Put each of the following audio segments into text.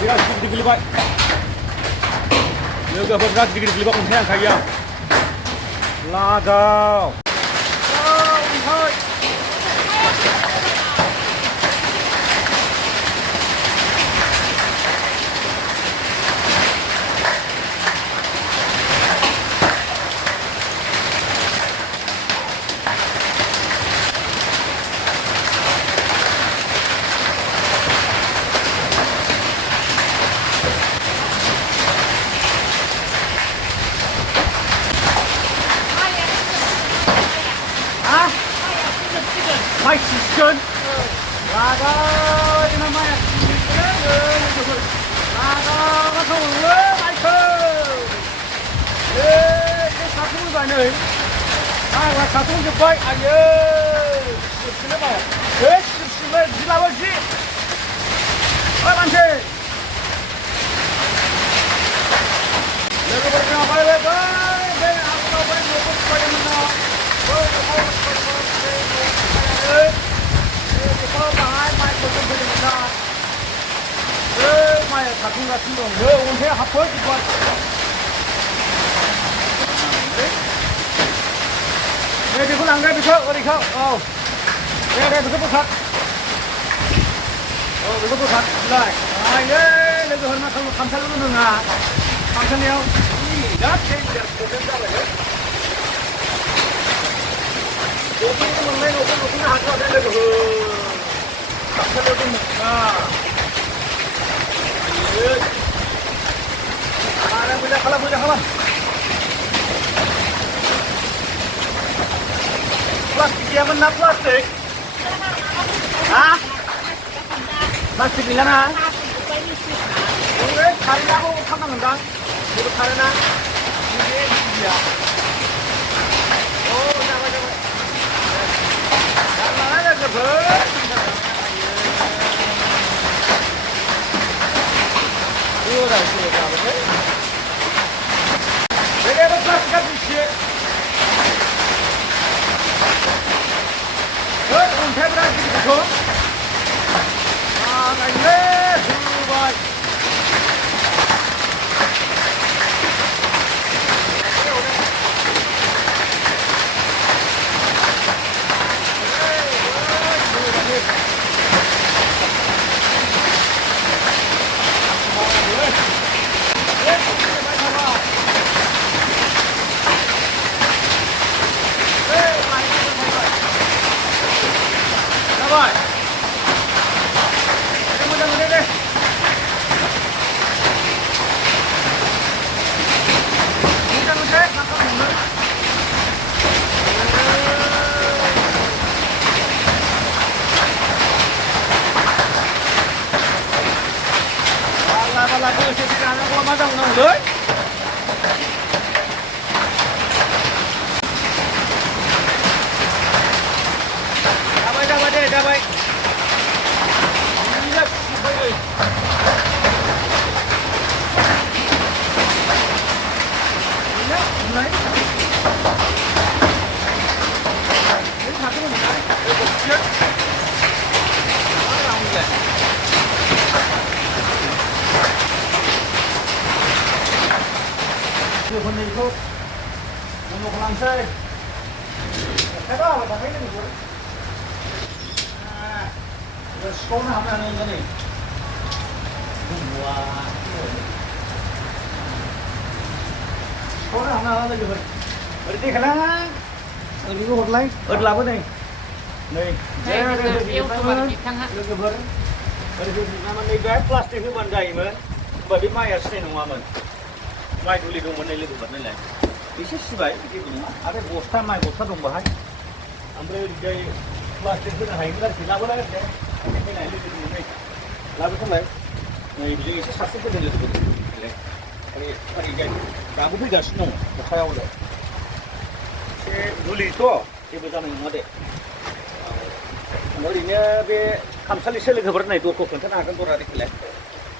बिराद गिदिर गोलैबाय लोगोफोर बिराद गिदिर गोलैबाय अन्थाइ आखाइयाव लागाव अन्थाइ माइ सिसिगोन लागाव जोंना माइया सिसिगोन लोगोफोर लागावगासिनो माइखौ एसे साथुमबाय नै माइया साथुमजोब्बाय आयै सिसिगोन माइया सिसिबाय जि लाबो जि ओइ मानसि लोगोफोर जोंहा बायबाय बे आगोलाव बै न'खौ सिफायदोंमोन ना बै न'खौ बेखौ बाहाय माइखौ दोनफैदोंमोन ना माइया साथुमगासिनो दं अन्थाइया हाबफैजोब्बाय नै बेखौ लांदो बेखौ ओरैखौ औ दे बेखौ बोखार औ बेखौ बोखार लाय आयै लोगोफोर मा खालामो खामसालियाव नङा खामसालियाव बिराद डेन्जार प्रब्लेम जाबाय न'खौनो मोननाय न'खौनो हाथारदों लोगोफोर खामसालियाव दोननो आरो मोजां खालाम प्लास्टिक गैयामोन ना प्लास्टिक हा प्लास्टिक गैला ना कारेन्टआबो खालामनांगोन दां जेबो कारेन्टआ गैया Dabai. Ingat, baik. Ingat, mulai. Ini satu mulai. Siap. Orang mulai. Siapa ni tu? Mau langsai. Kita apa? Tapi ni tu. Sekolah apa yang ini? Wah, sekolah apa lagi ber? Berarti kenapa? Lagi tu hotline, berlaku ni. Ni, jangan ada lagi ber. Berarti nama ni bag plastik ni bandai men. Bagi mai asli nama men. Mai dulu itu mana lagi ber ni lah. Bisa sih baik, itu ni. Ada bosta mai bosta dong bahai. Ambil jadi plastik tu dah hingga sila boleh kan? Ini nak lihat dulu ni. Lalu tu lah. Ni bila ini satu pun tidak sebut. Ini kan. Kamu pun gas no. Berkhayal lah. Dulu itu, ibu jangan ingat deh. Murinya be kamsali sel keber naik dua kokon kan akan turun dari kelas.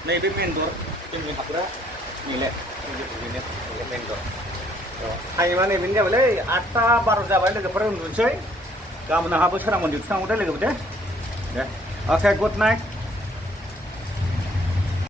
Naik be main door, ini kapura, nilai, ini main door. Hanya mana ini boleh, 8 12 jam lagi keper untuk cuci. Kamu nak habis sekarang mau cuci, kamu dah lagi betul? Ya. Okay, good night.